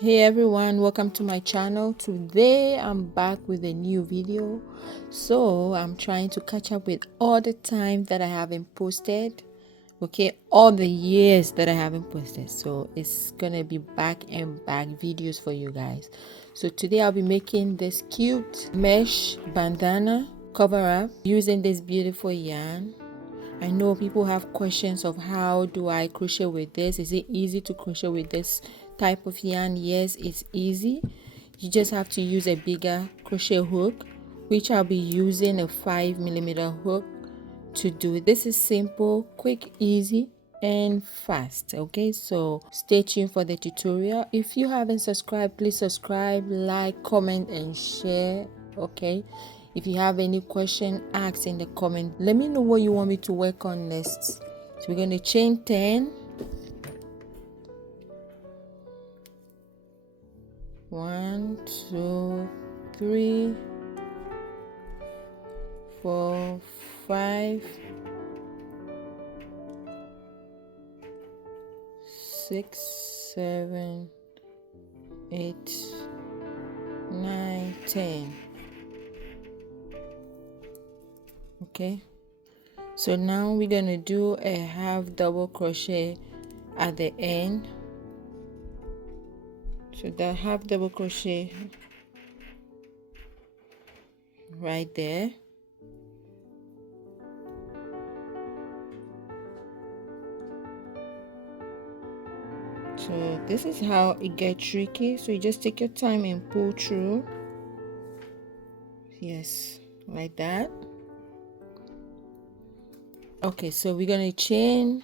Hey everyone, welcome to my channel. Today I'm back with a new video. So I'm trying to catch up with all the time that I haven't posted. Okay, all the years that I haven't posted. So it's gonna be back and back videos for you guys. So today I'll be making this cute mesh bandana cover up using this beautiful yarn. I know people have questions of how do I crochet with this. Is it easy to crochet with this type of yarn? Yes, it's easy. You just have to use a bigger crochet hook, which I'll be using a 5mm hook to do it. This is simple, quick, easy and fast. Okay, so stay tuned for the tutorial. If you haven't subscribed, please subscribe, like, comment and share. Okay, if you have any question, ask in the comment. Let me know what you want me to work on next. So we're going to chain 10. 1 2 3 4 5 6 7 8 9 10. Okay, so now we're gonna do a half double crochet at the end. So that half double crochet right there. So this is how it gets tricky. So you just take your time and pull through. Yes, like that. Okay, so we're gonna chain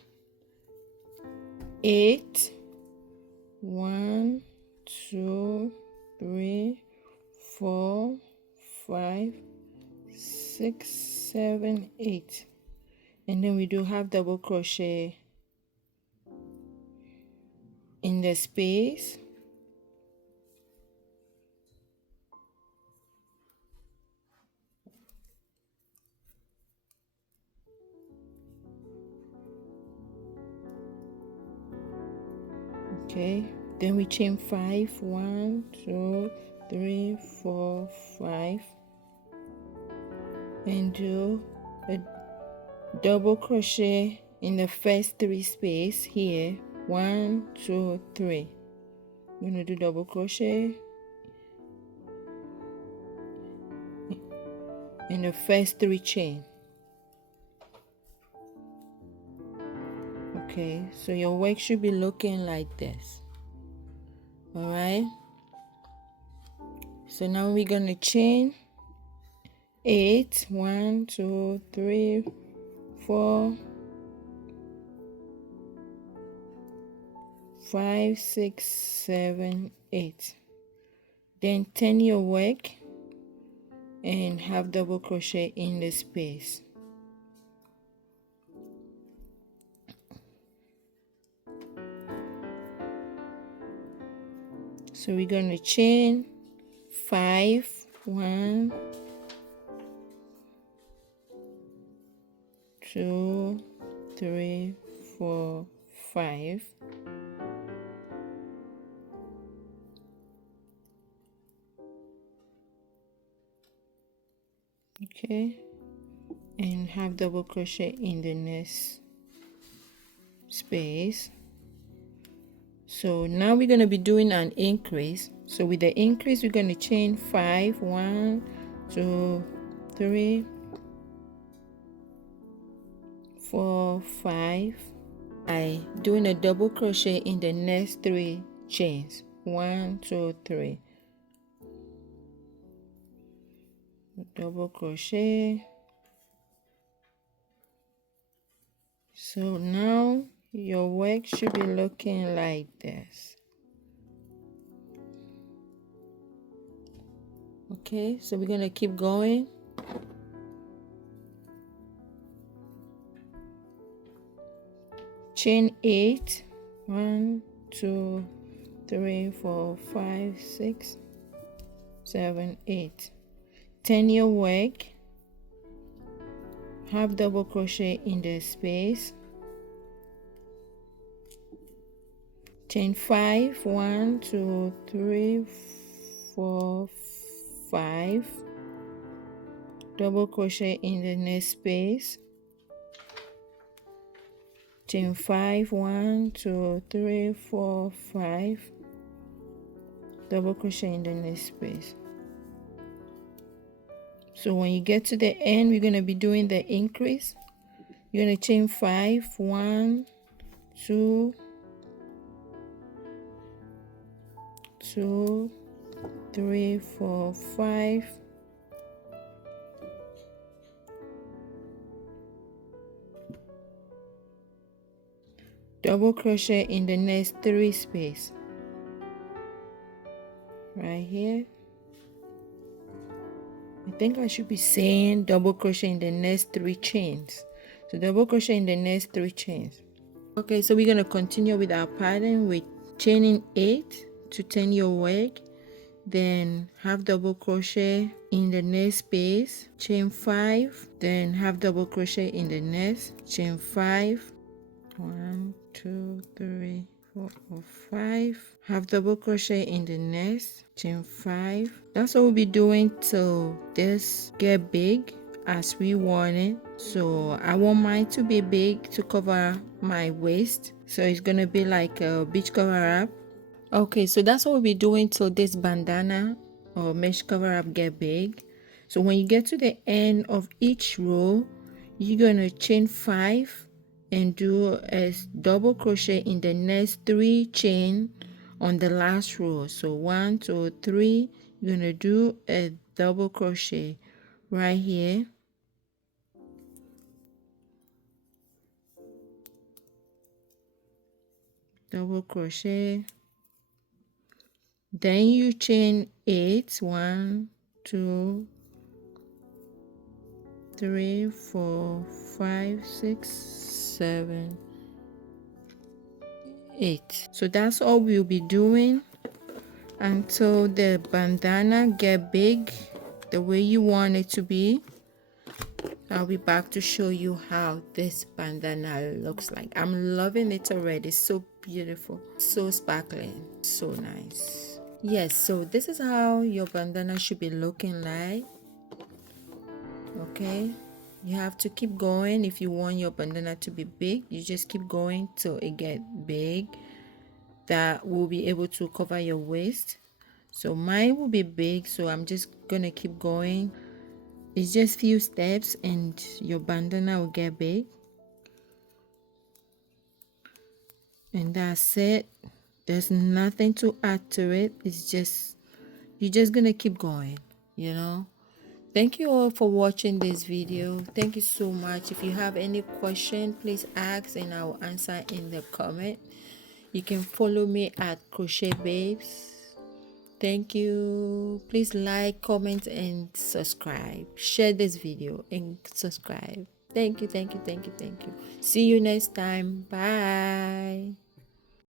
8. 1 2 3 4 5 6 7 8, and then we do half double crochet in the space. Okay, then we chain 5. 1 2 3 4 5, and do a double crochet in the first 3 space here. 1 2 3. I'm gonna do double crochet in the first 3 chain. Okay, so your work should be looking like this. All right, so now we're gonna chain 8. 1 2 3 4 5 6 7 8, then turn your work and have double crochet in the space. So we're going to chain 5. 1 2 3 4 5, okay, and have double crochet in the next space. So now we're going to be doing an increase. So with the increase, we're going to chain 5. 1 2 3 4 5, by doing a double crochet in the next 3 chains. 1 2 3, double crochet. So now your work should be looking like this. Okay, so we're gonna keep going. Chain 8. 1 2 3 4 5 6 7 8, turn your work, have double crochet in the space, chain 5, 1 2 3 4 5, double crochet in the next space, chain 5, 1 2 3 4 5, double crochet in the next space. So when you get to the end, we're going to be doing the increase. You're going to chain 5, 1 2 2 3 4 5, double crochet in the next 3 space right here. I think I should be saying double crochet in the next 3 chains. So double crochet in the next 3 chains. Okay, so we're going to continue with our pattern with chaining 8 to 10 your wig, then half double crochet in the next space, chain 5, then half double crochet in the next, chain 5, 1 2 3 4 5, half double crochet in the next, chain 5. That's what we'll be doing till this get big as we want it. So I want mine to be big to cover my waist, so it's gonna be like a beach cover-up. Okay, so that's what we'll be doing till this bandana or mesh cover-up get big. So when you get to the end of each row, you're gonna chain 5 and do a double crochet in the next 3 chain on the last row. So 1 2 3, you're gonna do a double crochet right here, double crochet, then you chain 8, 1 2 3 4 5 6 7 8. So that's all we'll be doing until the bandana get big the way you want it to be. I'll be back to show you how this bandana looks like. I'm loving it already. So beautiful, so sparkling, so nice. Yes, so this is how your bandana should be looking like. Okay, you have to keep going. If you want your bandana to be big, you just keep going till it get big, that will be able to cover your waist. So mine will be big, so I'm just gonna keep going. It's just few steps and your bandana will get big, and that's it. There's nothing to add to it. It's just, you're just gonna keep going, you know. Thank you all for watching this video. Thank you so much. If you have any question, please ask and I will answer in the comment. You can follow me at Crochebabes. Thank you. Please like, comment and subscribe. Share this video and subscribe. Thank you, thank you, thank you, thank you. See you next time. Bye.